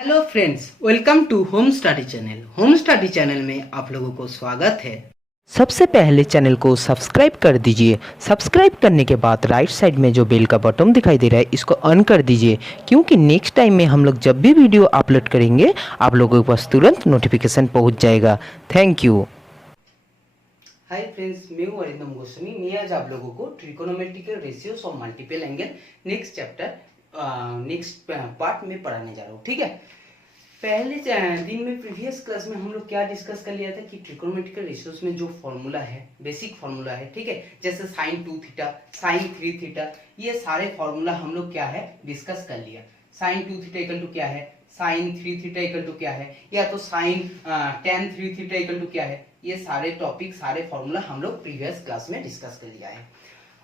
Hello friends, welcome to home study channel. Home study channel में आप लोगों को स्वागत है। सबसे पहले चैनल को सब्सक्राइब कर दीजिए। सब्सक्राइब करने के बाद राइट साइड में जो बेल का बटन दिखाई दे रहा है इसको ऑन कर दीजिए, क्योंकि नेक्स्ट टाइम में हम लोग जब भी वीडियो अपलोड करेंगे आप लोगों के पास तुरंत नोटिफिकेशन पहुंच जाएगा। Thank you. हाय फ्रेंड्स, मैं हूं अरिंदम गोस्वामी। मैं आज आप लोगों को trigonometrical ratios of multiple angle next chapter next part में पढ़ाने जा रहा हूँ। ठीक है, पहले दिन में प्रीवियस क्लास में हम लोग क्या डिस्कस कर लिया था कि ट्रिकोनोमेट्रिकल रेशियोज में जो फॉर्मूला है, बेसिक फॉर्मूला है, ठीक है, जैसे साइन 2 थीटा, साइन 3 थीटा, ये सारे फॉर्मूला हम लोग क्या है डिस्कस कर लिया। साइन 2 थीटा इक्वल टू क्या है, साइन 3 थीटा इक्वल टू क्या है, या तो sine tan 3 theta equal to क्या है, ये सारे टॉपिक सारे फॉर्मूला हम लोग प्रीवियस क्लास में डिस्कस कर लिया है।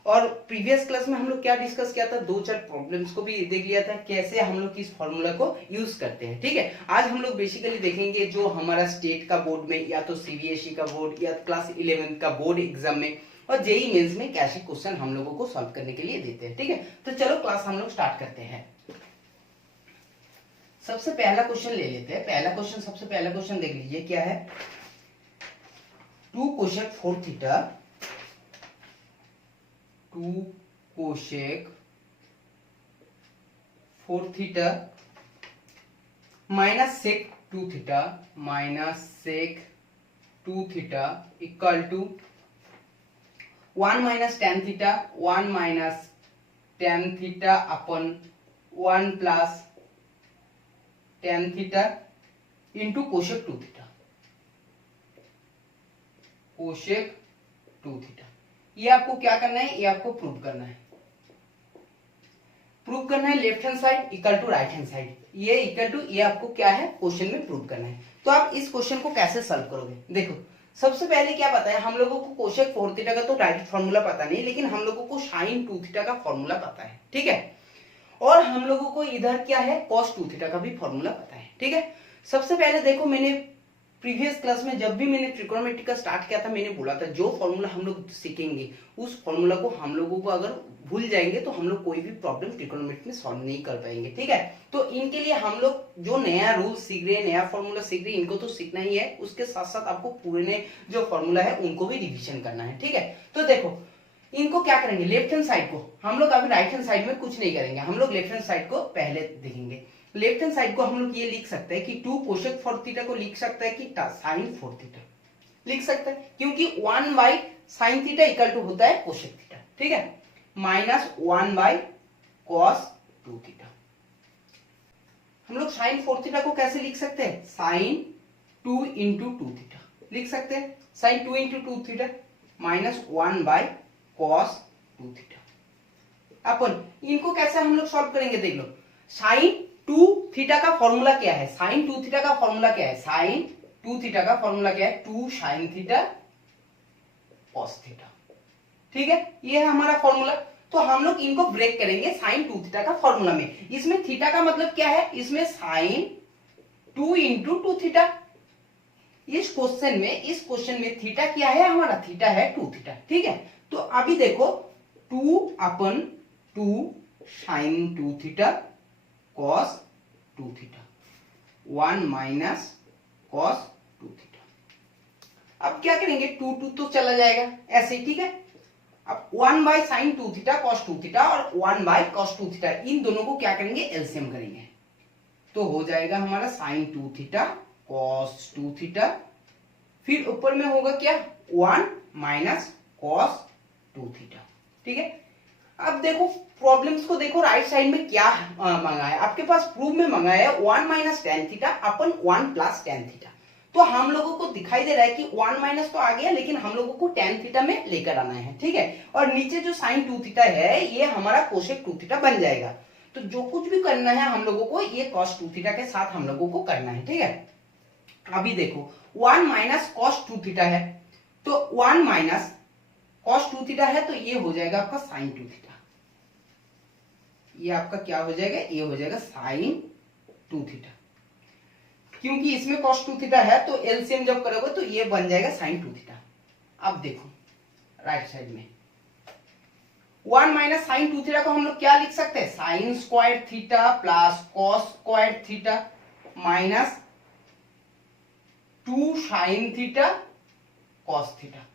और प्रीवियस क्लास में हम लोग क्या डिस्कस किया था, दो चार प्रॉब्लम्स को भी देख लिया था कैसे हम लोग इस फॉर्मूला को यूज करते हैं। ठीक है, आज हम लोग बेसिकली देखेंगे जो हमारा स्टेट का बोर्ड में या तो सीबीएसई का बोर्ड या क्लास 11 का बोर्ड एग्जाम में और जेईई मेंस में कैसे क्वेश्चन हम लोगों को सॉल्व करने के लिए देते हैं। ठीक है, तो चलो क्लास हम लोग स्टार्ट करते हैं। सबसे पहला क्वेश्चन ले लेते हैं। सबसे पहला क्वेश्चन देख लीजिए क्या है। 2 cosec 4 theta, 2 cosec 4 theta minus sec 2 theta minus sec 2 theta equal to 1 minus tan theta, 1 minus tan theta upon 1 plus tan theta into cosec 2 theta, cosec 2 theta. ये आपको क्या करना है, ये आपको प्रूव करना है। प्रूव करना है left hand side equal to right hand side, ये इक्वल टू ये आपको क्या है क्वेश्चन में प्रूव करना है। तो आप इस क्वेश्चन को कैसे सॉल्व करोगे, देखो सबसे पहले क्या पता है हम लोगों को, कोसेक 4 थीटा का तो डायरेक्ट फॉर्मूला पता नहीं, लेकिन हम लोगों को साइन 2 थीटा का फॉर्मूला पता है। ठीक है, और हम लोगों को इधर क्या है कॉस 2 थीटा का भी फॉर्मूला पता है। ठीक है, सबसे पहले देखो मैंने प्रीवियस क्लास में जब भी मैंने ट्रिकोनोमेट्री का स्टार्ट किया था मैंने बोला था जो फॉर्मूला हम लोग सीखेंगे उस फॉर्मूला को हम लोगों को अगर भूल जाएंगे तो हम लोग कोई भी प्रॉब्लम ट्रिकोनोमेट्री में सॉल्व नहीं कर पाएंगे। ठीक है, तो इनके लिए हम लोग जो नया रूल सीख रहे हैं, नया फॉर्मूला सीख रहे हैं, इनको तो सीखना ही है, उसके साथ साथ आपको पुराने जो फॉर्मूला है उनको भी रिविजन करना है। ठीक है, तो देखो इनको क्या करेंगे, लेफ्ट हैंड साइड को हम लोग अभी राइट हैंड साइड में कुछ नहीं करेंगे, हम लोग लेफ्ट हैंड साइड को पहले देखेंगे। लेफ्ट हैंड साइड को हम लोग ये लिख सकते हैं कि 2 कोसेक 4 थीटा को लिख सकता है कि साइन 4 थीटा लिख सकते हैं, क्योंकि 1 by sine theta equal to होता है कोसेक थीटा। ठीक है, माइनस 1 बाई कॉस 2 थीटा। हम लोग साइन 4 थीटा को कैसे लिख सकते हैं, साइन 2 इंटू 2 थीटा लिख सकते हैं, sine 2 into 2 theta minus 1 by cos 2 theta. अपन इनको कैसे हम लोग सॉल्व करेंगे, देख लो साइन 2 थीटा का फॉर्मूला क्या है, साइन 2 थीटा का फॉर्मूला क्या है, साइन 2 थीटा का फॉर्मूला क्या है, 2 साइन थीटा कॉस थीटा। ठीक है, ये है हमारा फॉर्मूला। तो हम लोग इनको ब्रेक करेंगे साइन 2 थीटा का फॉर्मूला में। इसमें थीटा का मतलब क्या है, इसमें साइन 2 इंटू 2 थीटा। इस क्वेश्चन में थीटा क्या है हमारा, थीटा है 2 थीटा। ठीक है, तो अभी देखो 2 upon 2 sine 2 theta cos 2 theta, 1 minus cos 2 theta. अब क्या करेंगे, 2 2 तो चला जाएगा ऐसे। ठीक है, अब 1 by sign 2 theta cos 2 theta और 1 बाई कॉस 2 थीटा, इन दोनों को क्या करेंगे एलसीएम करेंगे, तो हो जाएगा हमारा साइन 2 थीटा कॉस 2 थीटा, फिर ऊपर में होगा क्या 1 माइनस कॉस 2 थीटा। ठीक है, अब देखो प्रॉब्लम्स को देखो, राइट साइड में क्या मंगा है आपके पास, प्रूफ में मंगा है 1 minus tan theta upon 1 plus tan theta. तो हम लोगों को दिखाई दे रहा है कि 1 माइनस तो आ गया, लेकिन हम लोगों को टेन थीटा में लेकर आना है। ठीक है, और नीचे जो साइन 2 थीटा है ये हमारा कोसेक 2 थीटा बन जाएगा। तो जो कुछ भी करना है हम लोगों को ये कॉस 2 थीटा के साथ हम लोगों को करना है। ठीक है, अभी देखो 1 माइनस कॉस 2 थीटा है, तो 1 माइनस कॉस 2 थीटा है, तो ये हो जाएगा आपका साइन 2 थीटा। ये आपका क्या हो जाएगा, ये हो जाएगा साइन 2 थीटा, क्योंकि इसमें cos 2 थीटा है तो एलसीएम जब करोगे तो ये बन जाएगा sin 2 थीटा। अब देखो राइट साइड में 1 माइनस साइन 2 थीटा को हम लोग क्या लिख सकते हैं, sine square theta plus cos square theta minus 2 sine theta cos theta.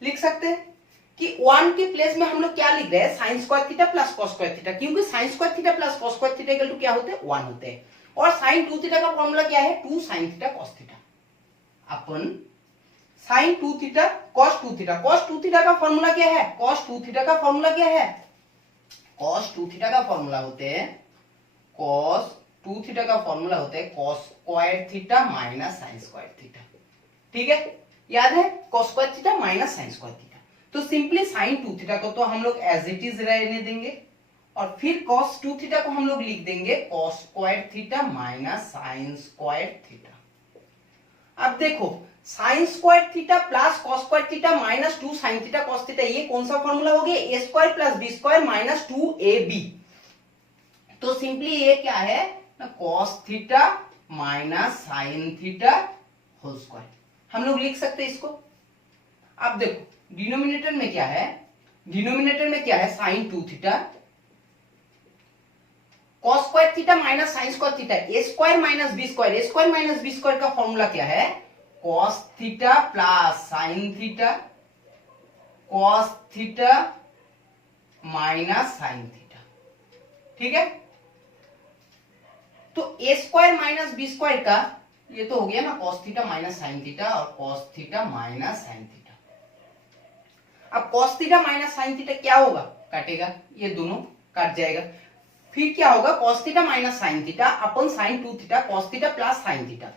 लिख सकते हैं कि 1 के प्लेस में हम लोग क्या लिख रहे हैं, sine square theta plus cos square theta, क्योंकि sine square theta plus cos square theta equal to क्या होते हैं, 1 होते हैं। और साइन 2 थीटा का फॉर्मूला क्या है, 2 साइन थीटा कॉस थीटा अपन sine 2 theta cos 2 theta. Cos 2 theta का फॉर्मूला क्या है, कॉस 2 थीटा का फॉर्मूला क्या है, कॉस 2 थीटा का फॉर्मूला होते हैं, कॉस 2 थीटा का फॉर्मूला होते हैं cos square theta minus sine square theta. ठीक है, याद है, cos square theta minus sine square theta. तो सिंपली साइन 2 थीटा को तो हम लोग एज इट इज रहने देंगे और फिर कॉस 2 थीटा को हम लोग लिख देंगे cos square theta minus sine square theta. अब देखो sine square theta plus cos square theta minus 2 sine theta cos theta, ये कौन सा फॉर्मूला हो गया, A square plus B square minus 2ab। तो सिंपली ये क्या है ना, cos theta minus sine theta whole square हम लोग लिख सकते हैं इसको। अब देखो डिनोमिनेटर में क्या है, डिनोमिनेटर में क्या है, sine 2 theta cos square theta minus sine square theta, A square minus B square. A square minus B square का फॉर्मूला क्या है, cos theta plus sine theta cos theta minus sine theta. ठीक है, तो A square minus B square का ये तो हो गया ना cos theta minus sine theta और cos theta minus sine theta. अब cos theta minus sine theta क्या होगा, कटेगा, ये दोनों कट जाएगा। फिर क्या होगा, cos theta minus sine theta अपन sine 2 theta cos theta plus sine theta.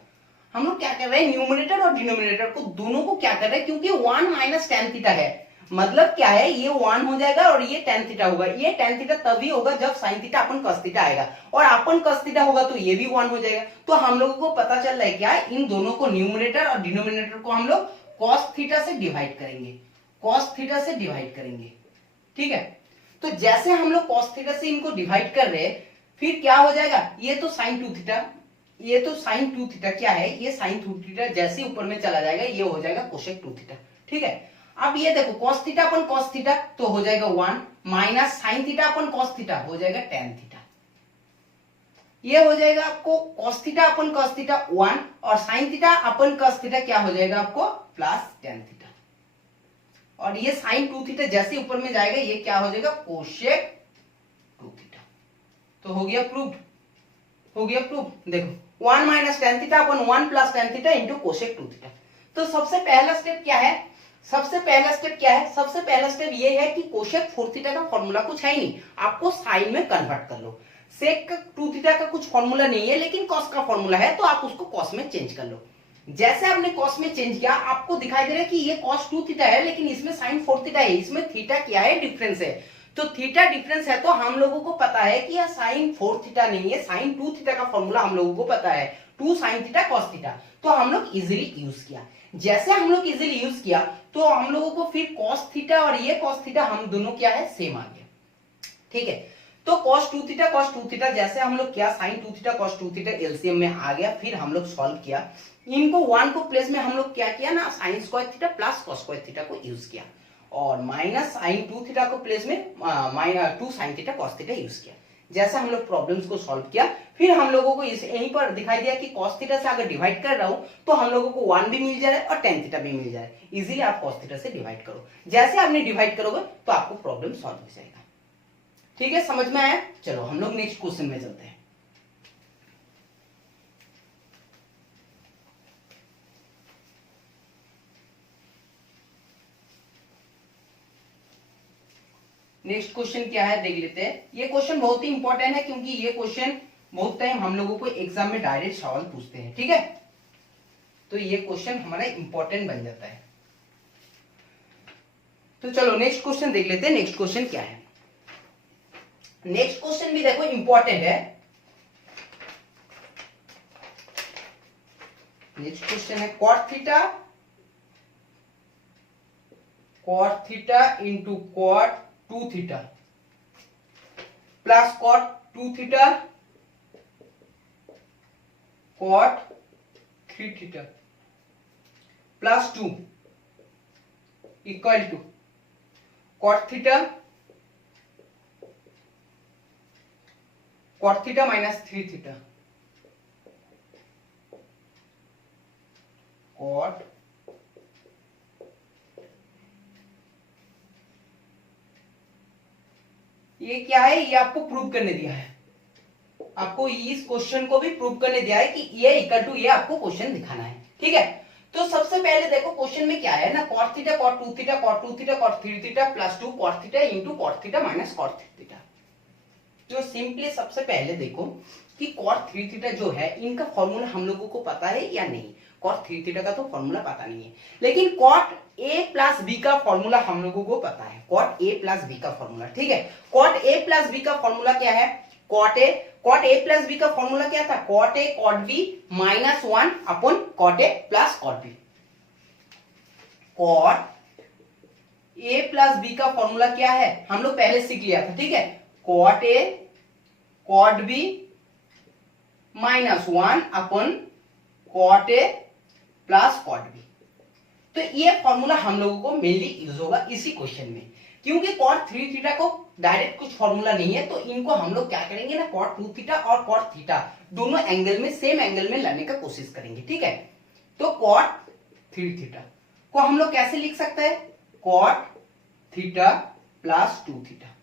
हम लोग क्या कर रहे हैं, न्यूमरेटर और डिनोमिनेटर को दोनों को क्या कर रहे हैं, क्योंकि 1 माइनस टेन थीटा है, मतलब क्या है, ये 1 हो जाएगा और ये टेन थीटा होगा। ये टेन थीटा तभी होगा जब साइन थीटा अपन कॉस थीटा आएगा, और अपन कॉस थीटा होगा तो ये भी 1 हो जाएगा। तो हम लोगों को पता चल रहा है क्या, इन दोनों को न्यूमरेटर और डिनोमिनेटर को हम लोग कॉस थीटा से डिवाइड करेंगे, कॉस थीटा से डिवाइड करेंगे। ठीक है, तो जैसे हम लोग कॉस थीटा से इनको डिवाइड कर रहे हैं, फिर क्या हो जाएगा, ये तो साइन 2 थीटा, ये तो साइन 2 थीटा क्या है, ये साइन 2 थीटा जैसे ऊपर में चला जाएगा ये हो जाएगा कोसेक 2 थीटा। ठीक है, अब ये देखो कॉस थीटा अपन कॉस थीटा तो हो जाएगा 1 माइनस साइन थीटा अपन कॉस थीटा हो जाएगा टेन थीटा। ये हो जाएगा आपको कॉस थीटा अपन कॉस थीटा 1 और साइन थीटा अपन कॉस थीटा क्या हो जाएगा आपको प्लस टेन थीटा। और ये साइन 2 थीटा जैसे ऊपर में जाएगा ये क्या हो जाएगा कोसेक 2 थीटा। तो हो गया प्रूव्ड, हो गया प्रूव। देखो 1 minus tan theta upon 1 plus tan theta into cosec 2 theta. तो सबसे पहला स्टेप क्या है, सबसे पहला स्टेप क्या है, सबसे पहला स्टेप ये है कि कोसेक 4 थीटा का फॉर्मूला कुछ है ही नहीं, आपको साइन में कन्वर्ट कर लो। सेक 2 थीटा का कुछ फॉर्मूला नहीं है लेकिन कॉस का फॉर्मूला है, तो आप उसको कॉस में चेंज कर लो। जैसे आपने कॉस में चेंज किया आपको दिखाई दे रहा है कि ये कॉस 2 थीटा है लेकिन इसमें साइन 4 थीटा है, इसमें थीटा क्या है, डिफरेंस है। तो थीटा डिफरेंस है तो हम लोगों को पता है कि यह साइन 4 थीटा नहीं है, साइन 2 थीटा का फॉर्मूला हम लोगों को पता है, 2 साइन थीटा कॉस थीटा। तो हम लोग इजीली यूज किया, जैसे हम लोग इजीली यूज किया तो हम लोगों को फिर कॉस थीटा और ये कॉस थीटा हम दोनों क्या है, सेम आ गया। ठीक है, तो cos 2 थीटा cos 2 थीटा जैसे हम लोग किया, sin 2 theta cos 2 theta LCM में आ गया। फिर हम लोग सॉल्व किया, इनको 1 को प्लेस में हम लोग क्या किया ना, sin square theta plus cos square theta को यूज किया और माइनस sin 2 थीटा को प्लेस में 2 sin theta cos theta use किया। जैसे हम लोग प्रॉब्लम्स को सॉल्व किया फिर हम लोगों को इस यहीं पर दिखाई दिया कि cos थीटा से अगर डिवाइड कर रहा हूं तो हम लोगों को 1 भी मिल जा रहा है और tan थीटा भी मिल जा रहा है। इजीली आप cos थीटा से डिवाइड करो, जैसे आपने डिवाइड करोगे तो आपको प्रॉब्लम सॉल्व हो जाएगा। ठीक है, समझ में आया। चलो हम लोग नेक्स्ट क्वेश्चन में चलते हैं। नेक्स्ट क्वेश्चन क्या है देख लेते हैं। ये क्वेश्चन बहुत ही इंपॉर्टेंट है क्योंकि ये क्वेश्चन बहुत टाइम हम लोगों को एग्जाम में डायरेक्ट सवाल पूछते हैं। ठीक है, तो ये क्वेश्चन हमारा इंपॉर्टेंट बन जाता है। तो चलो नेक्स्ट क्वेश्चन देख लेते हैं। नेक्स्ट क्वेश्चन क्या है, नेक्स्ट क्वेश्चन भी देखो इंपॉर्टेंट है। नेक्स्ट क्वेश्चन है cot theta into cot 2 theta plus cot 2 theta cot 3 theta plus 2 equal to cot theta minus 3 theta. Cot ये क्या है, ये आपको प्रूव करने दिया है, आपको इस क्वेश्चन को भी प्रूव करने दिया है कि ये इक्वल टू ये आपको क्वेश्चन दिखाना है। ठीक है, तो सबसे पहले देखो क्वेश्चन में क्या है ना, cos theta cot 2 theta cot 2 theta cot 3 theta plus 2 cot theta into cot theta minus cot theta. जो सिंपली सबसे पहले देखो कि cot 3 थीटा जो है इनका फॉर्मूला हम लोगों को पता है या नहीं। cot 3 थीटा का तो फॉर्मूला पता नहीं है, लेकिन cot a प्लस बी का फॉर्मूला हम लोगों को पता है, cot a प्लस बी का फॉर्मूला। ठीक है, cot a प्लस बी का फॉर्मूला क्या है, cot a प्लस बी का फॉर्मूला क्या था, cot a cot b minus 1 upon cot a plus cot b। cot a plus B का फॉर्मूला क्या है, हम लोग पहले सीख लिया था। ठीक है, cot a cot b minus 1 upon cot a plus cot b। तो ये फॉर्मूला हम लोगों को मेनली यूज होगा इसी क्वेश्चन में, क्योंकि cot 3 थीटा को डायरेक्ट कुछ फॉर्मूला नहीं है, तो इनको हम लोग क्या करेंगे ना, cot 2 थीटा और cot थीटा दोनों एंगल में सेम एंगल में लाने का कोशिश करेंगे। ठीक है, तो cot 3 थीटा को हम लोग कैसे लिख सकते हैं, cot थीटा प्लस 2 थीटा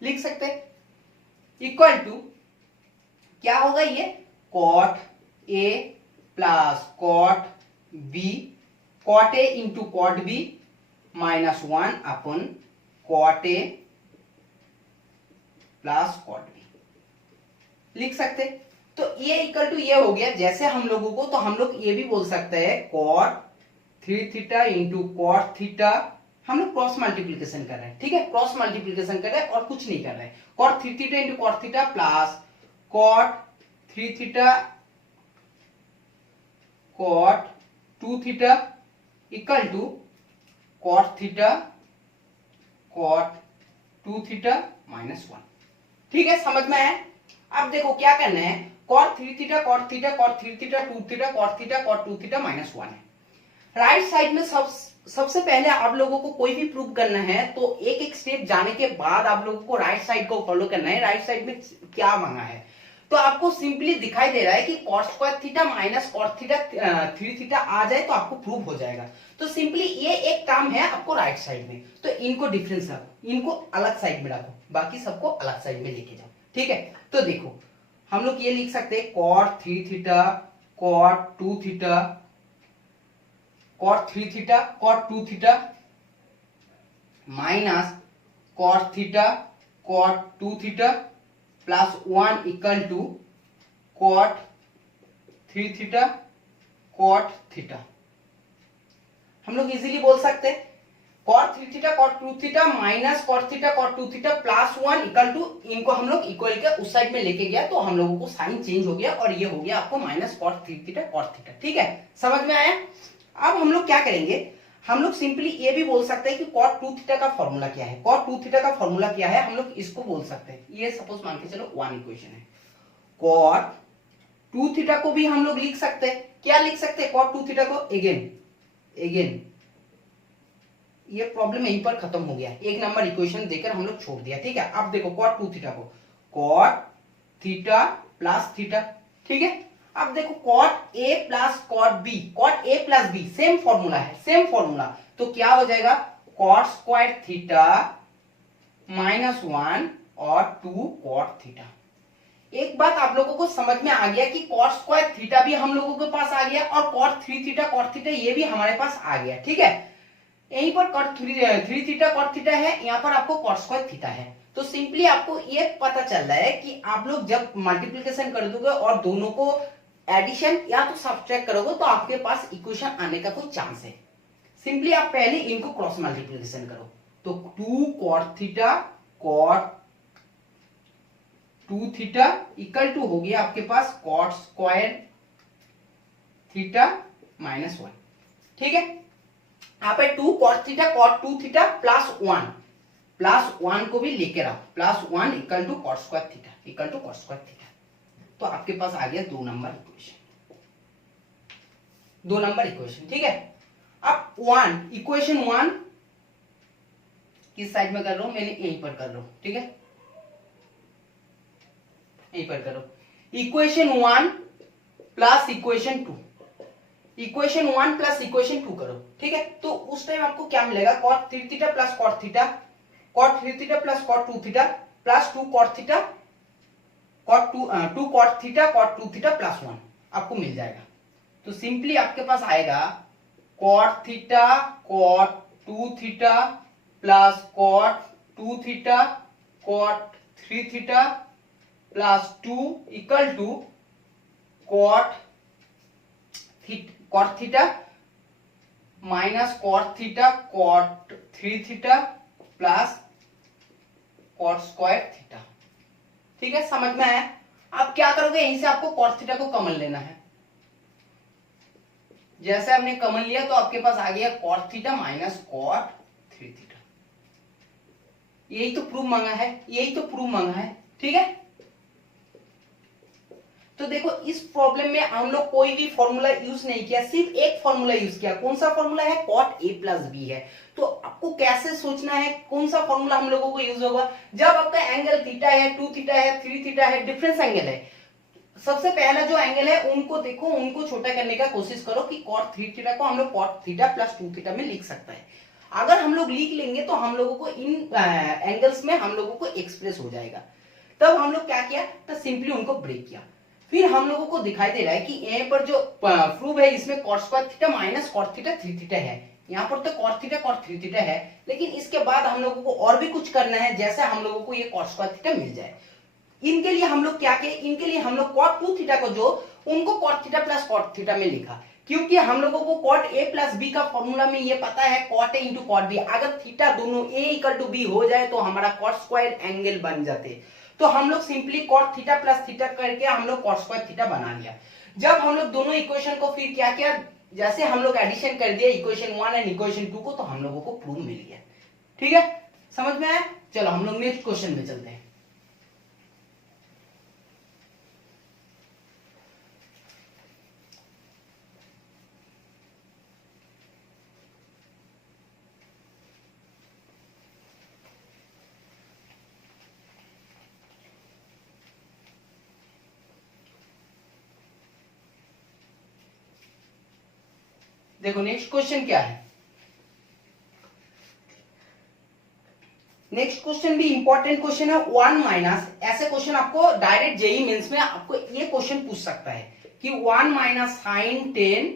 लिख सकते हैं, इक्वल टू क्या होगा ये, cot a plus cot b, cot a into cot b minus 1 upon cot a plus cot b लिख सकते। तो ये इक्वल टू ये हो गया। जैसे हम लोगों को, तो हम लोग ये भी बोल सकते हैं cot 3 theta into cot theta, हम लोग क्रॉस मल्टीप्लीकेशन कर रहे हैं। ठीक है, क्रॉस मल्टीप्लीकेशन कर रहे हैं और कुछ नहीं कर रहे हैं। cot 3 theta into cot theta plus cot 3 theta cot 2 theta equal to cot theta cot 2 theta minus 1। ठीक है, समझ में आया। अब देखो क्या करना है, cot 3 theta cot theta cot 3 theta 2 theta cot theta cot 2 theta minus 1 है। राइट साइड में सबसे पहले आप लोगों को कोई भी प्रूव करना है तो एक एक स्टेप जाने के बाद आप लोगों को राइट साइड को फॉलो करना है। राइट साइड में क्या मांगा है, तो आपको सिंपली दिखाई दे रहा है कि cos square theta minus cot theta 3 theta आ जाए तो आपको प्रूव हो जाएगा। तो सिंपली ये एक काम है आपको राइट साइड में, तो इनको डिफरेंस रखो, इनको अलग साइड में रखो, बाकी सबको अलग साइड में लेके जाओ। ठीक है, तो देखो हम लोग ये लिख सकते हैं cot 3 theta cot 2 theta cot 3 theta cot 2 theta minus cot theta cot 2 theta plus 1 equal to cot 3 theta cot theta. हम लोग इजीली बोल सकते हैं cot 3 theta cot 2 theta minus cot theta cot 2 theta plus 1 equal to, इनको हम लोग equal के उस साइड में लेके गया तो हम लोगों को साइन चेंज हो गया और ये हो गया आपको minus cot 3 theta cot theta. ठीक है, समझ में आया। अब हम लोग क्या करेंगे, हम लोग सिंपली ये भी बोल सकते हैं कि cot 2 थीटा का फॉर्मूला क्या है, cot 2 थीटा का फॉर्मूला क्या है, हम लोग इसको बोल सकते हैं। ये सपोज मान के चलो 1 इक्वेशन है, cot 2 थीटा को भी हम लोग लिख सकते हैं। क्या लिख सकते हैं, cot 2 थीटा को अगेन ये प्रॉब्लम यहीं पर खत्म हो गया, एक नंबर इक्वेशन देकर हम लोग छोड़ दिया। ठीक है, अब देखो cot 2 थीटा को cot थीटा प्लस थीटा। ठीक है, अब देखो cot a plus cot b, cot a plus b same formula है, सेम फॉर्मूला, तो क्या हो जाएगा cot स्क्वायर थीटा माइनस 1 और 2 cot थीटा। एक बात आप लोगों को समझ में आ गया कि cot स्क्वायर थीटा भी हम लोगों के पास आ गया और cot 3 थीटा cot थीटा ये भी हमारे पास आ गया। ठीक है, यहीं पर cot 3 थीटा cot थीटा है, यहाँ पर आपको cot स्क्वायर थीटा है। तो सिंपली आपको ये पता चल रहा है कि आप लोग जब मल्टीप्लिकेशन कर दोगे और दोनों को एडिशन या तो सब्ट्रैक्ट करोगे तो आपके पास इक्वेशन आने का कोई चांस है। सिंपली आप पहले इनको क्रॉस मल्टीप्लिकेशन करो, तो 2 cot theta cot 2 theta equal to हो गया आपके पास cot स्क्वायर थीटा माइनस 1। ठीक है, यहाँ पे 2 cot theta cot 2 theta plus 1 को भी लेके आओ, plus 1 equal to cot square theta equal to cot square theta. तो आपके पास आ गया 2 नंबर इक्वेशन, 2 नंबर इक्वेशन। ठीक है, अब इक्वेशन 1 किस साइड में कर रहा हूं, मैंने यहीं पर कर रहा हूं। ठीक है, यहीं पर करो, equation 1 plus equation 2, equation 1 plus equation 2 करो, ठीक है। तो उस टाइम आपको क्या मिलेगा, cot 3 theta plus cot theta, cot 3 theta plus cot 2 theta plus 2 cot theta, cot 2 cot theta cot 2 theta plus 1 आपको मिल जाएगा। तो सिंपली आपके पास आएगा cot theta cot 2 theta plus cot 2 theta cot 3 theta plus 2 equal to cot theta minus cot theta cot 3 theta plus cot square theta. ठीक है, समझ में आया। आप क्या करोगे, यहीं से आपको cot थीटा को कॉमन लेना है। जैसे हमने कॉमन लिया तो आपके पास आ गया cot theta minus cot 3 theta. यही तो प्रूफ मांगा है, यही तो प्रूफ मांगा है, ठीक है। तो देखो इस प्रॉब्लम में हम लोग कोई भी फॉर्मूला यूज नहीं किया, सिर्फ एक फॉर्मूला यूज किया। कौन सा फॉर्मूला है, cot a प्लस बी है। तो आपको कैसे सोचना है कौन सा फॉर्मूला हम लोगों को यूज होगा, जब आपका एंगल थीटा है, 2 थीटा है, 3 थीटा है, डिफरेंस एंगल है। सबसे पहला जो एंगल है उनको देखो, उनको छोटा करने का कोशिश करो कि cot 3 थीटा को हम लोग cot थीटा प्लस 2 थीटा में लिख सकता है। अगर हम लोग लिख लेंगे तो हम लोगों को इन एंगल्स में हम लोगों को एक्सप्रेस हो जाएगा। तब हम लोग क्या किया, तो सिंपली उनको ब्रेक किया। फिर हम लोगों को दिखाई दे रहा है कि यहाँ पर जो प्रूफ है इसमें cot square theta minus cot theta 3 theta है। यहाँ पर तो cot थीटा cot 3 थीटा है, लेकिन इसके बाद हम लोगों को और भी कुछ करना है, जैसे हम लोगों को ये cot स्क्वायर थीटा मिल जाए। इनके लिए हम लोग क्या किए, इनके लिए हम लोग cot 2 थीटा को जो उनको cot theta plus cot theta में लिखा, क्योंकि हम लोगों को cot a प्लस b का फॉर्मूला में ये पता है cot a into cot b। अगर थीटा दोनों a इक्वल टू b हो जाए तो हमारा cot स्क्वायर एंगल बन जाते। तो हम लोग simply cot theta plus theta करके हम लोग cot स्क्वायर थीटा बना लिया। जब हम लोग दोनों इक्वेशन को फिर क्या किया, जैसे हम लोग एडिशन कर दिया इक्वेशन 1 एंड इक्वेशन 2 को, तो हम लोगों को प्रूफ मिल गया। ठीक है, समझ में आया। चलो हम लोग नेक्स्ट क्वेश्चन में चलते हैं। देखो नेक्स्ट क्वेश्चन क्या है, नेक्स्ट क्वेश्चन भी इंपॉर्टेंट क्वेश्चन है। 1 माइनस, ऐसे क्वेश्चन आपको डायरेक्ट जेईई मेंस में आपको ये क्वेश्चन पूछ सकता है कि 1 माइनस साइन 10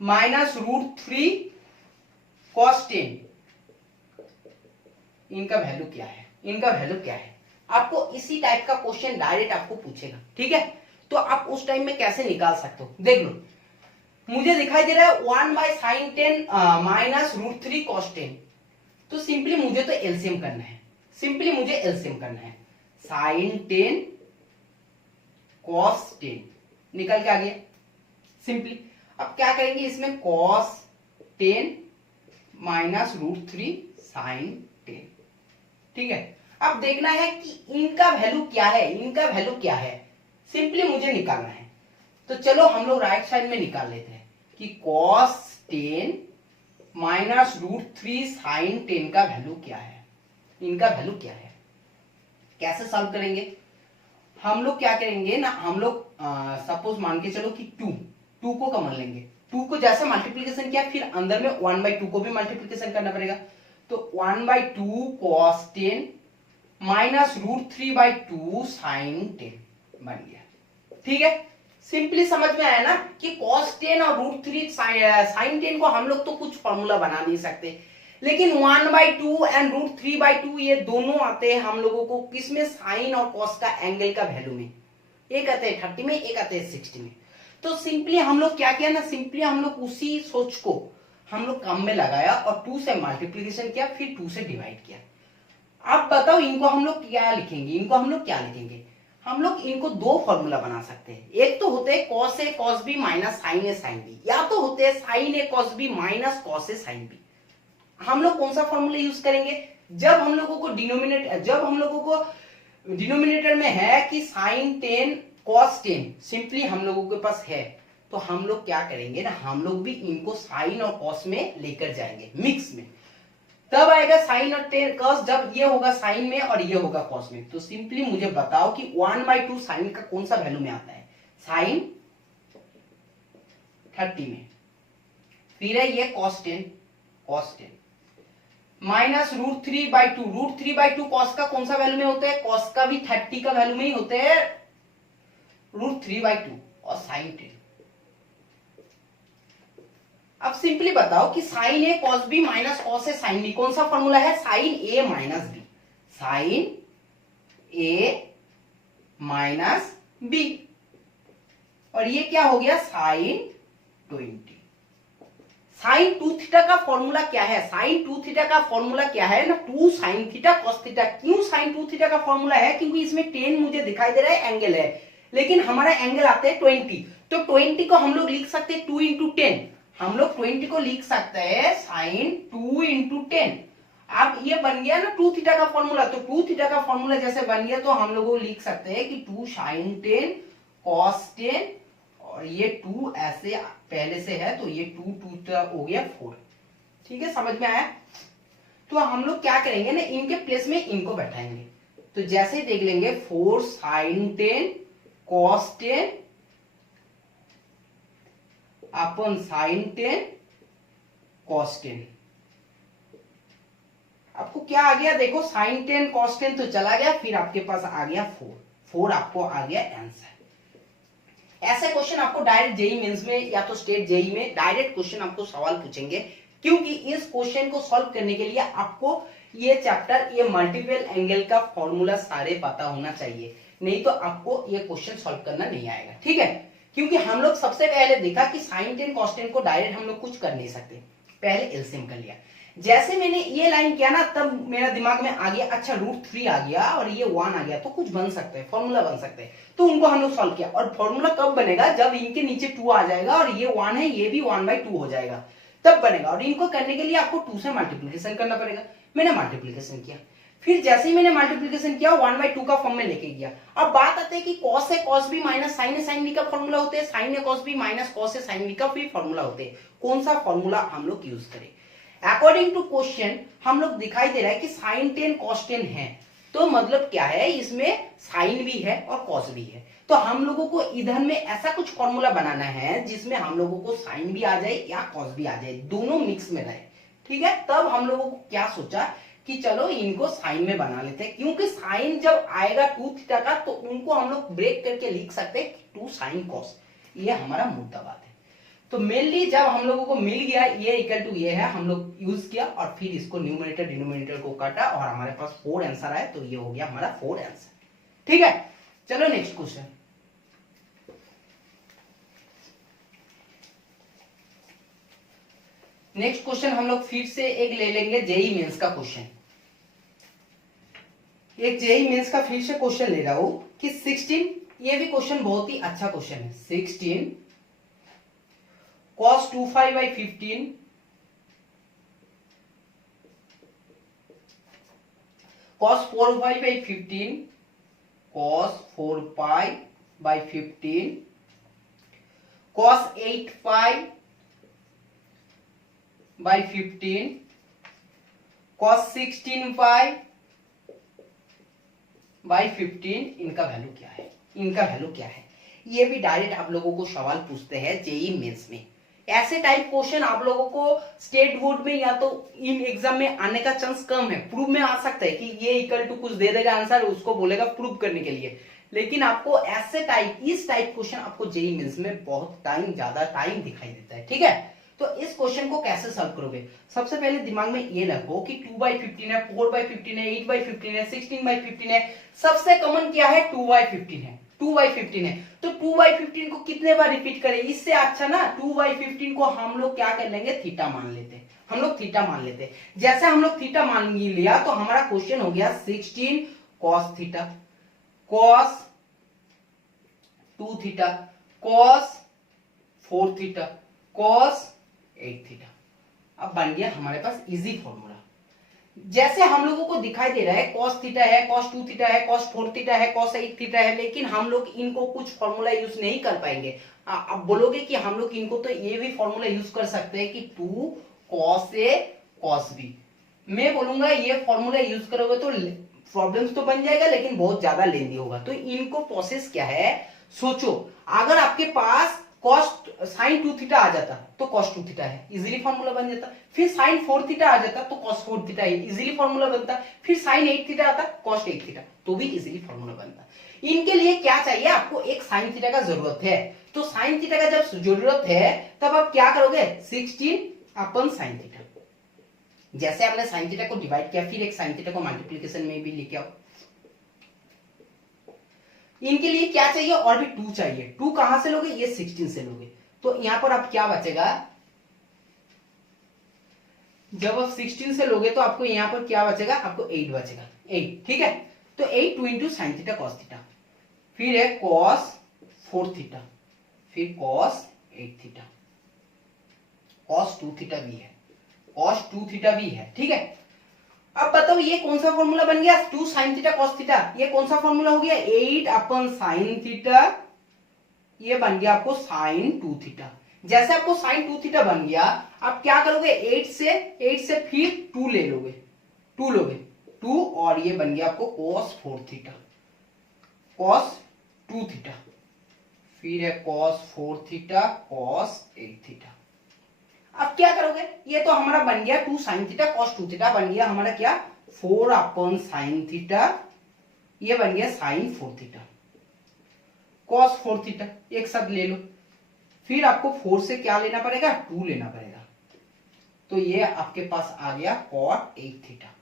माइनस √3 cos 10, इनका वैल्यू क्या है, इनका वैल्यू क्या है। आपको इसी टाइप का क्वेश्चन डायरेक्ट आपको पूछेगा, ठीक है। तो आप उस टाइम में कैसे निकाल सकते हो, देख लो। मुझे दिखाई दे रहा है 1 बाई साइन 10 माइनस √3 cos 10। तो सिंपली मुझे तो एलसीएम करना है, सिंपली मुझे एलसीएम करना है। साइन 10 cos 10 निकल के आ गया सिंपली। अब क्या करेंगे, इसमें cos 10 माइनस √3 साइन 10, ठीक है। अब देखना है कि इनका वैल्यू क्या है, इनका वैल्यू क्या है, सिंपली मुझे निकालना है। तो चलो हम लोग राइट साइड में निकाल लेते हैं कि cos 10 माइनस √3 साइन 10 का वैल्यू क्या है, इनका वैल्यू क्या है। कैसे सॉल्व करेंगे, हम लोग क्या करेंगे ना, हम लोग सपोज मान के चलो कि 2 को कॉमन लेंगे। 2 को जैसे मल्टीप्लीकेशन किया, फिर अंदर में 1/2 को भी मल्टीप्लीकेशन करना पड़ेगा। तो 1/2 cos 10 माइनस √3/2 साइन 10 बन गया, ठीक है। सिंपली समझ में आया ना कि cos 10 और √3 साइन 10 को हम लोग तो कुछ फॉर्मूला बना नहीं सकते, लेकिन 1/2 एंड √3/2 ये दोनों आते हैं हम लोगों को किसमें, साइन और cos का एंगल का वैल्यू में। एक आते हैं 30 में, एक आते हैं 60 में। तो सिंपली हम लोग क्या किया ना, सिंपली हम लोग उसी सोच को हम लोग काम में लगाया और 2 से मल्टीप्लीकेशन किया, फिर 2 से डिवाइड किया। आप बताओ इनको हम लोग क्या लिखेंगे, इनको हम लोग क्या लिखेंगे। हम लोग इनको दो फॉर्मूला बना सकते हैं। एक तो होते हैं cos a cos b minus sine a sine b, या तो होते हैं sine a cos b minus cos a sine b। हम लोग कौन सा फॉर्मूला यूज करेंगे, जब हम लोगों को डिनोमिनेटर में है कि साइन 10 cos 10 सिंपली हम लोगों के पास है, तो हम लोग क्या करेंगे ना, हम लोग भी इनको साइन और cos में लेकर जाएंगे मिक्स में। तब आएगा साइन और cos, जब ये होगा साइन में और ये होगा cos में। तो सिंपली मुझे बताओ कि 1/2 साइन का कौन सा वैल्यू में आता है, साइन 30 में। फिर है ये cos 10 माइनस √3/2। √3/2 कॉस का कौन सा वैल्यू में होता है? कॉस का भी 30 का वैल्यू में ही होते हैं √3/2 और sin 10। अब सिंपली बताओ कि sign A cos B minus cos A sine B कौन सा फॉर्मूला है? साइन ए माइनस बी, साइन ए माइनस बी, और ये क्या हो गया? साइन 20। साइन 2 थीटा का फॉर्मूला क्या है? साइन 2 थीटा का फॉर्मूला क्या है ना? 2 साइन थीटा कॉस थीटा। क्यों साइन 2 थीटा का फॉर्मूला है? क्योंकि इसमें 10 मुझे दिखाई दे रहा है एंगल है, लेकिन हमारा एंगल आते हैं 20, तो 20 को हम लोग लिख सकते हैं 2 इंटू 10। हम लोग 20 को लिख सकते हैं साइन 2 इंटू 10। अब ये बन गया ना 2 थीटा का फॉर्मूला, तो 2 थीटा का फॉर्मूला जैसे बन गया तो हम लोग लिख सकते हैं कि 2 साइन 10 कॉस 10, और ये 2 ऐसे पहले से है तो ये 2 हो गया 4। ठीक है, समझ में आया? तो हम लोग क्या करेंगे ना, इनके प्लेस में इनको बैठाएंगे, तो जैसे ही देख लेंगे 4 साइन 10 कॉस 10 अपन साइन 10 कॉस 10। आपको क्या आ गया? देखो साइन 10 कॉस 10 तो चला गया, फिर आपके पास आ गया 4 आपको आ गया आंसर। ऐसे क्वेश्चन आपको डायरेक्ट जेई मेंस में या तो स्टेट जेई में डायरेक्ट क्वेश्चन आपको सवाल पूछेंगे, क्योंकि इस क्वेश्चन को सॉल्व करने के लिए आपको ये चैप्टर, ये मल्टीपल एंगल का फॉर्मूला सारे पता होना चाहिए, नहीं तो आपको ये क्वेश्चन सॉल्व करना नहीं आएगा। ठीक है, क्योंकि हम लोग सबसे पहले देखा कि साइन 10 कॉस 10 को डायरेक्ट हम लोग कुछ कर नहीं सकते, पहले एलसीएम कर लिया। जैसे मैंने ये लाइन किया ना, तब मेरा दिमाग में आ गया अच्छा √3 आ गया और ये 1 आ गया, तो कुछ बन सकते हैं, फॉर्मूला बन सकते हैं, तो उनको हम लोग सॉल्व किया। और फॉर्मूला कब बनेगा? जब इनके नीचे 2 आ जाएगा और ये 1 है, ये भी 1/2 हो जाएगा, तब बनेगा। और इनको करने के लिए आपको 2 से मल्टीप्लीकेशन करना पड़ेगा। मैंने मल्टीप्लीकेशन किया, फिर जैसे ही मैंने मल्टीप्लीकेशन किया 1/2 का फॉर्म में लेके गया। अब बात आती है कि cos A cos B minus sign A sine B का फॉर्मूला होते हैं, sign A cos B minus cos A sine B का भी फॉर्मूला होते हैं। कौन सा फॉर्मूला हम लोग यूज करें? अकॉर्डिंग टू क्वेश्चन हम लोग दिखाई दे रहा है कि साइन 10 कॉस 10 है, तो मतलब क्या है, इसमें साइन भी है और कॉस भी है, तो हम लोगों को इधर में ऐसा कुछ फॉर्मूला बनाना है जिसमें हम लोगों को साइन भी आ जाए या कॉस भी आ जाए, दोनों मिक्स में रहे। ठीक है, तब हम लोगों को क्या सोचा कि चलो इनको साइन में बना लेते हैं, क्योंकि साइन जब आएगा 2 थीटा का तो उनको हम लोग ब्रेक करके लिख सकते हैं 2 साइन कॉस। ये हमारा मुद्दा बात है। तो मेनली जब हम लोगों को मिल गया ये इक्वल टू ये है, हम लोग यूज किया और फिर इसको न्यूमरेटर डिनोमिनेटर को काटा और हमारे पास 4 आंसर आए, तो ये हो गया हमारा 4 आंसर। ठीक है, चलो नेक्स्ट क्वेश्चन। नेक्स्ट क्वेश्चन हम लोग फिर से एक ले लेंगे जेई मेंस का क्वेश्चन। एक जेई मेंस का फिर से क्वेश्चन ले रहा हूं कि 16, ये भी क्वेश्चन बहुत ही अच्छा क्वेश्चन है। 16 cos 2π/15 cos 4π/15 cos 4π/15 cos 8π/15 cos 16π/15 इनका वैल्यू क्या है? इनका वैल्यू क्या है? ये भी डायरेक्ट आप लोगों को सवाल पूछते हैं जेई मेंस में। ऐसे टाइप क्वेश्चन आप लोगों को स्टेट बोर्ड में या तो इन एग्जाम में आने का चांस कम है। प्रूव में आ सकता है कि ये इक्वल टू कुछ दे देगा आंसर, उसको बोलेगा प्रूव करने के लिए, लेकिन आपको ऐसे टाइप, इस टाइप क्वेश्चन आपको जेई मेंस में बहुत ज्यादा टाइम दिखाई देता है। ठीक है, तो इस क्वेश्चन को कैसे सॉल्व करोगे? सबसे पहले दिमाग में ये रखो कि 2/15 है, 4/15 है, 8/15 है, 16/15 है, सबसे कॉमन क्या है? 2/15 है। 2/15 है, तो 2/15 को कितने बार रिपीट करें? इससे अच्छा ना 2/15 को हम लोग क्या कर लेंगे? थीटा मान लेते हैं। हम लोग थीटा मान लेते हैं। जैसे हम लोग थीटा मान लिया तो हमारा क्वेश्चन हो गया 16 cos theta cos 2 theta cos 4 theta cos 8 theta. अब बन गया हमारे पास इजी फॉर्मूला। जैसे हम लोगों को दिखाई दे रहा है cos थीटा है, cos 2 थीटा है, cos 4 थीटा है, cos 8 थीटा है, लेकिन हम लोग इनको कुछ फॉर्मूला यूज नहीं कर पाएंगे। अब बोलोगे कि हम लोग इनको तो ये भी फॉर्मूला यूज कर सकते हैं कि 2 cos A cos B। मैं बोलूंगा ये फॉर्मूला यूज करोगे तो प्रॉब्लम्स तो बन जाएगा, लेकिन बहुत ज्यादा लेंदी होगा। तो इनको प्रोसेस क्या है सोचो। अगर आपके पास कॉस साइन 2 थीटा आ जाता तो कॉस 2 थीटा है, इजीली फॉर्मूला बन जाता। फिर साइन 4 थीटा आ जाता तो कॉस 4 थीटा है, इजीली फॉर्मूला बनता। फिर साइन 8 थीटा आता कॉस 8 थीटा तो भी इजीली फॉर्मूला बनता। इनके लिए क्या चाहिए आपको, एक साइन थीटा का जरूरत है। तो साइन थीटा का जब जरूरत है तब आप क्या करोगे, 16 अपन साइन थीटा। जैसे आपने साइन थीटा को डिवाइड किया, फिर एक साइन थीटा को मल्टीप्लिकेशन में भी लेके आओ। इनके लिए क्या चाहिए, और भी 2 चाहिए। 2 कहां से लोगे, ये 16 से लोगे। तो यहां पर आप क्या बचेगा, जब आप 16 से लोगे तो आपको यहां पर क्या बचेगा, आपको 8 बचेगा, 8। ठीक है, तो 8 2 into sine theta cos theta, फिर है कॉस 4 थीटा, फिर कॉस 8 थीटा, कॉस 2 थीटा भी है, कॉस 2 थीटा भी है। ठीक है, अब बताओ ये कौन सा फॉर्मूला बन गया, 2 साइन थीटा कॉस थीटा, ये कौन सा फॉर्मूला हो गया, 8 अपन साइन थीटा, ये बन गया आपको साइन 2 थीटा। जैसे आपको साइन 2 थीटा बन गया, आप क्या करोगे, 8 से फिर 2 ले लोगे, 2 लोगे, 2 और ये बन गया आपको कॉस 4 थीटा, कॉस 2 थीटा, फिर है कॉस 4 थीटा, कॉस 8 थीटा। अब क्या करोगे, ये तो हमारा बन गया 2 साइन थीटा कॉस 2 थीटा, बन गया हमारा क्या 4 अपन साइन थीटा, ये बन गया साइन 4 थीटा, कॉस 4 थीटा एक साथ ले लो। फिर आपको 4 से क्या लेना पड़ेगा, 2 लेना पड़ेगा, तो ये आपके पास आ गया कॉट 8 थीटा।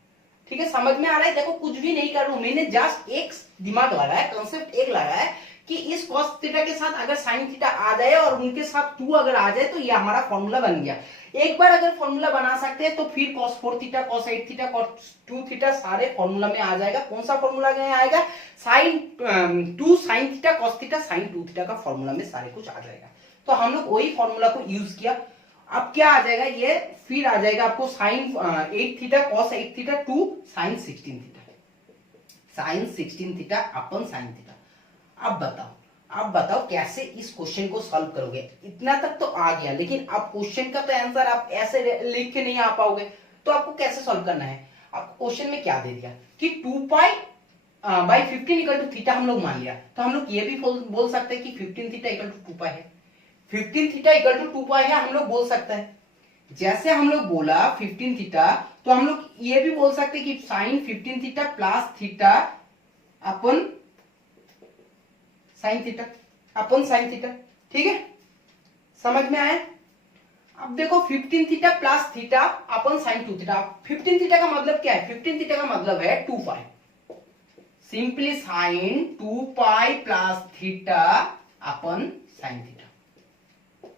ठीक है, समझ में आ रहा है, देखो कुछ भी नहीं कर रहा हूं, मैंने जस्ट एक दिमाग लगाया, कंसेप्ट एक लगाया कि इस कॉस थीटा के साथ अगर साइन थीटा आ जाए और उनके साथ 2 अगर आ जाए तो ये हमारा फॉर्मूला बन गया। एक बार अगर फॉर्मूला बना सकते हैं तो फिर cos 4 theta, cos 8 theta, cos 2 theta सारे फॉर्मूला में आ जाएगा। कौन सा फॉर्मूला आएगा, sine 2 sine theta cos theta sine 2 theta का फॉर्मूला में सारे कुछ आ जाएगा। तो हम लोग वही फॉर्मूला को यूज किया। अब क्या आ जाएगा, ये फिर आ जाएगा आपको sine 8 theta cos 8 theta 2 sine 16 theta, sine 16 theta अपन साइन थीटा। अब बताओ कैसे इस क्वेश्चन को सॉल्व करोगे। इतना तक तो आ गया, लेकिन अब क्वेश्चन का तो आंसर आप ऐसे लिख के नहीं आ पाओगे, तो आपको कैसे सॉल्व करना है। आपको क्वेश्चन में क्या दे दिया कि 2 pi by 15 equal to theta हम लोग मान लिया, तो हम लोग ये भी बोल सकते हैं कि 15 थीटा इक्वल टू 2 पाई है, 15 थीटा इक्वल टू 2 पाई है, हम लोग बोल सकते हैं। जैसे हम लोग बोला 15 थीटा, तो हम लोग ये भी बोल सकते हैं कि साइन 15 थीटा प्लस थीटा अपन साइन थीटा, अपन साइन थीटा। ठीक है, समझ में आया। अब देखो 15 थीटा प्लस थीटा अपन साइन 2 थीटा। 15 थीटा का मतलब क्या है, 15 थीटा का मतलब है 2 pi, simply sine 2 pi plus theta अपन साइन थीटा।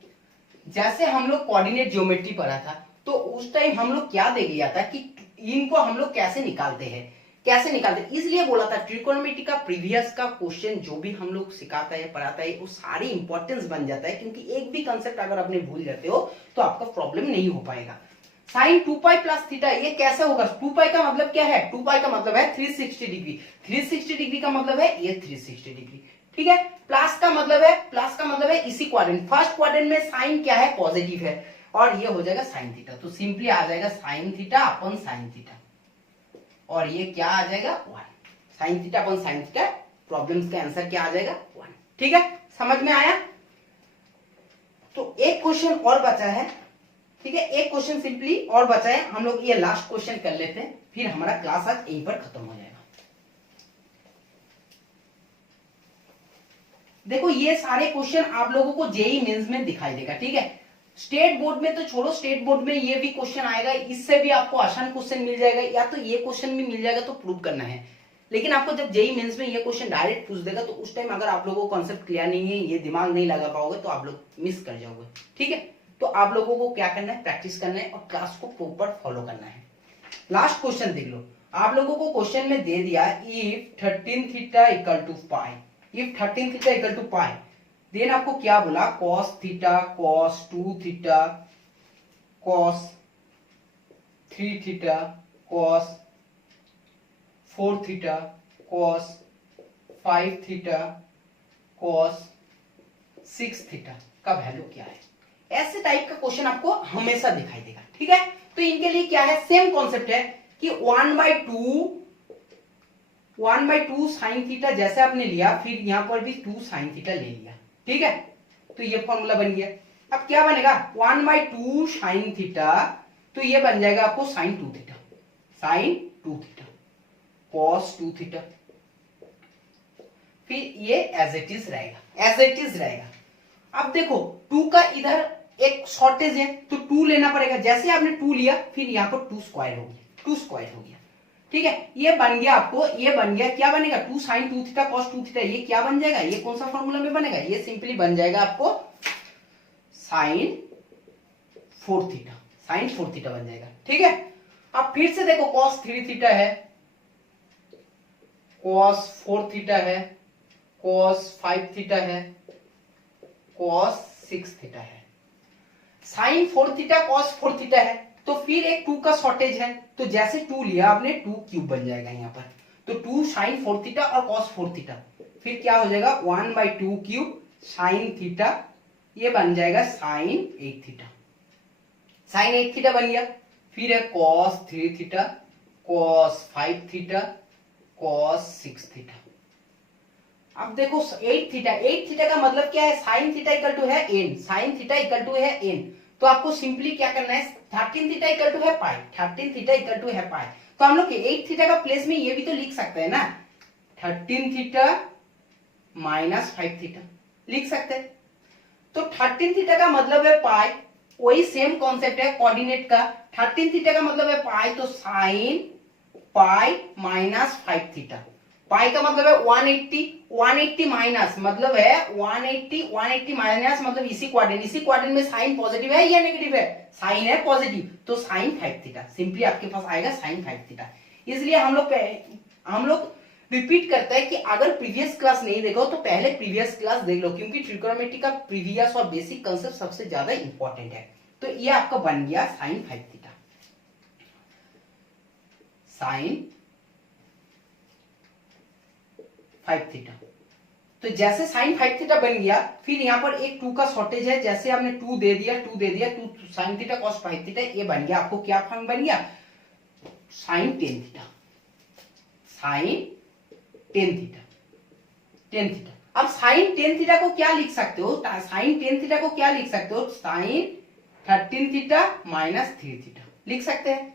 जैसे हम लोग कोऑर्डिनेट ज्योमेट्री पढ़ा था, तो उस टाइम हम लोग क्या देख लिया था कि इनको हम लोग कैसे निकालते हैं, इसलिए बोला था ट्रिकोनोमेट्री का प्रीवियस का क्वेश्चन जो भी हम लोग सिखाता है पढ़ाता है वो सारी इंपॉर्टेंस बन जाता है, क्योंकि एक भी कंसेप्ट अगर आपने भूल जाते हो तो आपका प्रॉब्लम नहीं हो पाएगा। साइन 2 पाई प्लस थीटा ये कैसे होगा, 2 पाई का मतलब क्या है, 2 पाई का मतलब है 360 डिग्री, 360 डिग्री का मतलब है ये 360 डिग्री। ठीक है, प्लस का मतलब है इसी क्वाड्रेंट, फर्स्ट क्वाड्रेंट में साइन क्या है, पॉजिटिव है, और ये हो जाएगा साइन थीटा, तो सिंपली आ जाएगा साइन थीटा अपन साइन थीटा, और ये क्या आ जाएगा 1, साइन थीटा अपन साइन थीटा, प्रॉब्लम्स का आंसर क्या आ जाएगा 1। ठीक है, समझ में आया। तो एक क्वेश्चन और बचा है, ठीक है, एक क्वेश्चन सिंपली और बचा है, हम लोग ये लास्ट क्वेश्चन कर लेते हैं, फिर हमारा क्लास आज यहीं पर खत्म हो जाएगा। देखो ये सारे क्वेश्चन आप लोगों को जेईई मेंस में दिखाई देगा। ठीक है, स्टेट बोर्ड में तो छोड़ो, स्टेट बोर्ड में ये भी क्वेश्चन आएगा, इससे भी आपको आसान क्वेश्चन मिल जाएगा, या तो ये क्वेश्चन भी मिल जाएगा तो प्रूव करना है। लेकिन आपको जब जेईई मेंस में ये क्वेश्चन डायरेक्ट पूछ देगा तो उस टाइम अगर आप लोगों को कॉन्सेप्ट क्लियर नहीं है, ये दिमाग नहीं लगा पाओगे तो आप लोग मिस कर जाओगे। ठीक है, तो आप लोगों को क्या करना है, प्रैक्टिस करना है और क्लास को प्रॉपर फॉलो करना है। लास्ट क्वेश्चन देख लो, आप लोगों को क्वेश्चन में दे दिया if 13 theta equal to pi, if 13 theta equal to pi, then आपको क्या बोला, cos theta cos 2 theta cos 3 theta cos 4 theta cos 5 theta cos 6 theta का वैल्यू क्या है। ऐसे टाइप का क्वेश्चन आपको हमेशा दिखाई देगा। ठीक है, तो इनके लिए क्या है, सेम कॉन्सेप्ट है कि 1/2 साइन थीटा जैसे आपने लिया, फिर यहां पर भी 2 साइन थीटा ले लिया। ठीक है, तो ये फॉर्मूला बन गया। अब क्या बनेगा 1/2 साइन थीटा, तो ये बन जाएगा आपको sine 2 theta, sine 2 theta cos 2 theta. फिर ये एज इट इज रहेगा, एज इट इज रहेगा। अब देखो 2 का इधर एक शॉर्टेज है तो 2 लेना पड़ेगा, जैसे आपने 2 लिया फिर यहाँ पर 2 स्क्वायर हो गया, 2 स्क्वायर हो गया। ठीक है, ये बन गया आपको, ये बन गया, क्या बनेगा 2 साइन 2 थीटा कॉस 2 थीटा। ये क्या बन जाएगा, ये कौन सा फॉर्मूला में बनेगा, ये सिंपली बन जाएगा आपको साइन 4 थीटा, साइन 4 थीटा बन जाएगा। ठीक है, अब फिर से देखो कॉस 3 थीटा है, कॉस 4 थीटा है, कॉस 5 थीटा है, कॉस 6 थीटा है। साइन 4 थीटा कॉस 4 थीटा है तो फिर एक 2 का शॉर्टेज है, तो जैसे 2 लिया आपने 2 क्यूब बन जाएगा यहाँ पर, तो 2 साइन 4 थीटा और कॉस 4 थीटा, फिर क्या हो जाएगा 1/2 क्यूब साइन थीटा, ये बन जाएगा साइन 8 थीटा, साइन 8 थीटा बन गया। फिर है cos 3 theta, cos 5 theta, cos 6 theta. अब देखो 8 थीटा, 8 थीटा का मतलब क्या है, साइन थीटा इक्वल टू है n, sine theta equal to है n, तो आपको सिंपली क्या करना है 13 थीटा इक्वल टू है पाई, 13 थीटा इक्वल टू है पाई। तो हम लोग 8 थीटा का प्लेस में ये भी तो लिख सकते हैं ना, 13 थीटा माइनस 5 थीटा लिख सकते हैं। तो 13 थीटा का मतलब है पाई, वही सेम कॉन्सेप्ट है कोऑर्डिनेट का, 13 थीटा का मतलब है पाई, तो साइन पाई माइनस 5 थीटा, पाई का मतलब है 180, 180 माइनस मतलब है 180, 180 माइनस मतलब इसी क्वाड्रेंट में साइन पॉजिटिव है या नेगेटिव है, साइन है पॉजिटिव, तो साइन 5 थीटा, सिंपली आपके पास आएगा साइन 5 थीटा। इसलिए हम लोग रिपीट करते हैं कि अगर प्रीवियस क्लास नहीं देखो तो पहले प्रीवियस क्लास देख लो, क्योंकि ट्रिग्नोमेट्री का प्रीवियस और बेसिक कंसेप्ट सबसे ज्यादा इंपॉर्टेंट है। तो ये आपका बन गया साइन 5 थीटा, साइन 5 थीटा। तो जैसे साइन 5 थीटा बन गया, फिर यहां पर एक 2 का शॉर्टेज है, जैसे आपने 2 दे दिया 2 साइन थीटा कॉस 5 थीटा, ये बन गया आपको क्या फॉर्म बन गया sine 10 theta, sine 10 theta, 10 theta. अब साइन 10 थीटा को क्या लिख सकते हो, साइन 10 थीटा को क्या लिख सकते हो, साइन 13 थीटा माइनस 3 थीटा लिख सकते हैं।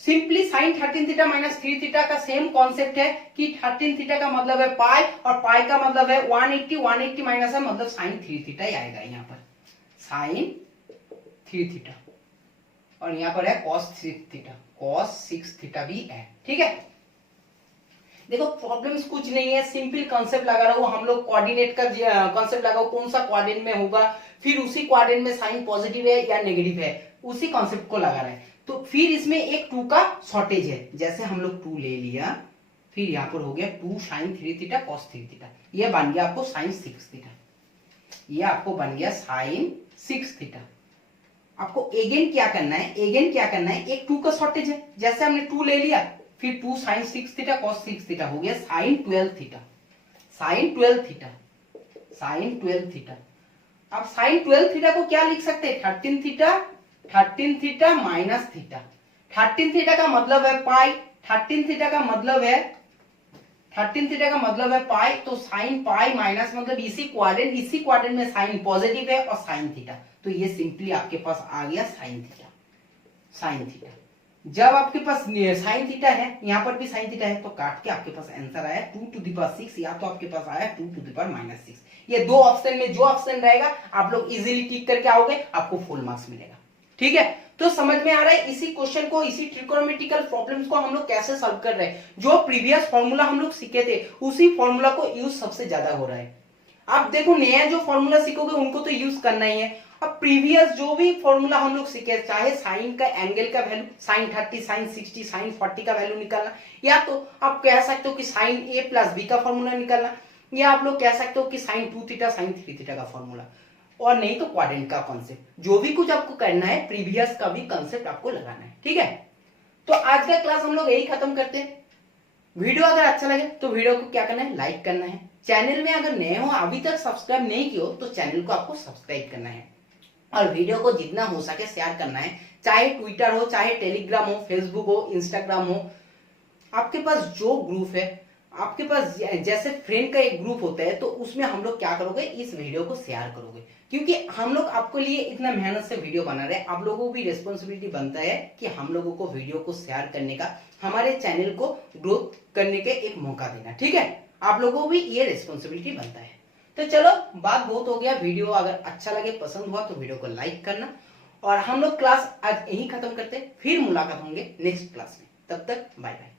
Simply sine 13 theta minus 3 theta का सेम कॉन्सेप्ट है कि 13 थीटा का मतलब है पाई और पाई का मतलब है 180, 180 माइनस है मतलब साइन 3 थीटा ही आएगा यहाँ पर, साइन 3 थीटा, और यहाँ पर है कॉस 6 थीटा, कॉस 6 थीटा भी है। ठीक है, देखो प्रॉब्लम्स कुछ नहीं है, सिंपल कॉन्सेप्ट लगा रहा हूं, हम लोग कोऑर्डिनेट का कॉन्सेप्ट लगाओ, कौन सा क्वाड्रेंट में होगा, फिर उसी क्वाड्रेंट में साइन पॉजिटिव है या नेगेटिव है, उसी कॉन्सेप्ट को लगा रहे हैं। तो फिर इसमें एक 2 का शॉर्टेज है, जैसे हम लोग 2 ले लिया, फिर यहाँ पर हो गया 2 साइन 3 थीटा कॉस 3 थीटा, ये बन गया आपको साइन 6 थीटा, ये आपको बन गया साइन 6 थीटा। आपको अगेन क्या करना है, एक 2 का शॉर्टेज है, जैसे हमने 2 ले लिया, फिर 2 साइन 6 थीटा कॉस 6 थीटा, हो गया sine 12 theta, sine 12 theta, sine 12 theta. अब साइन 12 थीटा को क्या लिख सकते हैं, 13 थीटा माइनस थीटा, 13 थीटा का मतलब है पाई, 13 थीटा का मतलब है पाई, तो साइन पाई माइनस मतलब इसी क्वाड्रेंट में साइन पॉजिटिव है और साइन थीटा, तो ये सिंपली आपके पास आ गया साइन थीटा, साइन थीटा। जब आपके पास साइन थीटा है, यहाँ पर भी साइन थीटा है, तो काट के आपके पास आंसर आया 2 टू द पावर 6, या तो आपके पास आया 2 टू द पावर माइनस 6। ये दो ऑप्शन में जो ऑप्शन रहेगा आप लोग इजीली टिक करके आओगे, आपको फुल मार्क्स मिलेगा। ठीक है, तो समझ में आ रहा है इसी क्वेश्चन को, इसी ट्रिगोनोमेट्रिकल प्रॉब्लम्स को हम लोग कैसे सॉल्व कर रहे हैं। जो प्रीवियस फॉर्मूला हम लोग सीखे थे उसी फॉर्मूला को यूज सबसे ज्यादा हो रहा है। आप देखो नया जो फॉर्मूला सीखोगे उनको तो यूज करना ही है। अब प्रीवियस जो भी फॉर्मूला हम लोग सीखे, चाहे साइन का एंगल का वैल्यू साइन 30, साइन 60, साइन 40 का वैल्यू निकालना, या तो आप कह सकते हो कि साइन ए प्लस बी का फॉर्मूला निकालना, या आप लोग कह सकते हो कि साइन 2 थीटा साइन 3 थीटा का फॉर्मूला, और नहीं तो क्वाड्रेंट का कॉन्सेप्ट, जो भी कुछ आपको करना है प्रीवियस का भी कॉन्सेप्ट आपको लगाना है। ठीक है, तो आज का क्लास हम लोग यही खत्म करते हैं। वीडियो अगर अच्छा लगे तो वीडियो को क्या करना है, लाइक करना है। चैनल में अगर नए हो, अभी तक सब्सक्राइब नहीं किया हो, तो चैनल को आपको सब्सक्राइब करना है और वीडियो को जितना हो सके शेयर करना है, चाहे ट्विटर हो, चाहे टेलीग्राम हो, फेसबुक हो, इंस्टाग्राम हो, आपके पास जो ग्रुप है आपके पास जैसे फ्रेंड का एक ग्रुप होता है, तो उसमें हम लोग क्या करोगे, इस वीडियो को शेयर करोगे, क्योंकि हम लोग आपके लिए इतना मेहनत से वीडियो बना रहे हैं। आप लोगों को भी रिस्पॉन्सिबिलिटी बनता है कि हम लोगों को वीडियो को शेयर करने का, हमारे चैनल को ग्रोथ करने के एक मौका देना। ठीक है, आप लोगों को भी ये रिस्पॉन्सिबिलिटी बनता है। तो चलो, बात बहुत हो गया। वीडियो अगर अच्छा लगे, पसंद हुआ तो वीडियो को लाइक करना, और हम लोग क्लास आज यहीं खत्म करते हैं। फिर मुलाकात होंगे नेक्स्ट क्लास में। तब तक बाय बाय।